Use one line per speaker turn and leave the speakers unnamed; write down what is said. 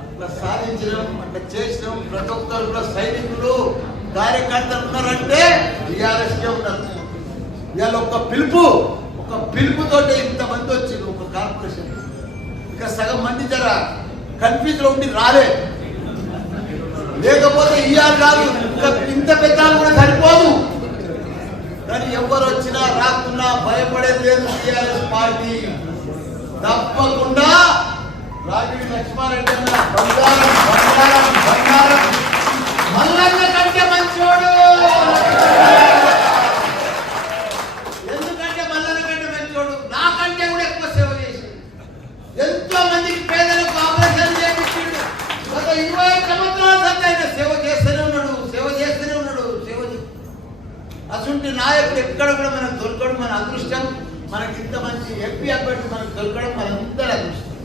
అట్లా సాధించడం అట్లా చేయడం ప్రతి ఒక్కరు కూడా సైనికులు కార్యకర్తలు ఉన్నారంటే టీఆర్ఎస్కే ఉన్నారు ఇవాళ ఒక పిలుపు ఒక పిలుపుతోటి ఇంతమంది వచ్చింది ఒక కార్పొరేషన్. ఇక సగం మంది జర కన్ఫ్యూజ్లో ఉండి రాలే. లేకపోతే ఇవాళ కాదు ఇంత పెద్ద కూడా సరిపోదు. కానీ ఎవరు వచ్చినా రాకున్నా భయపడేది లేదు టీఆర్ఎస్ పార్టీ. తప్పకుండా రాజీవ్ లక్ష్మారెడ్డి అన్న బంగారం బంగారం బంగారం. మల్లన్న కంటే మంచోడు. ఎందుకంటే మల్లన్న కంటే మంచోడు? నాకంటే కూడా ఎక్కువ సేవ చేసిండు ఎంతో మందికి పేదలకు ఆపరేషన్ చేపించిండు గత ఇరవై సంవత్సరాల సంది ఆయన సేవ చేస్తూనే ఉన్నాడు సేవ చేస్తూనే ఉన్నాడు సేవ చే- అటువంటి నాయకుడు ఎక్కడ కూడా మనకు మన మనకి ఇంత మంచి ఎంపీ అభ్యర్థి మనకు దొరకడం మనందరూ అదృష్టం.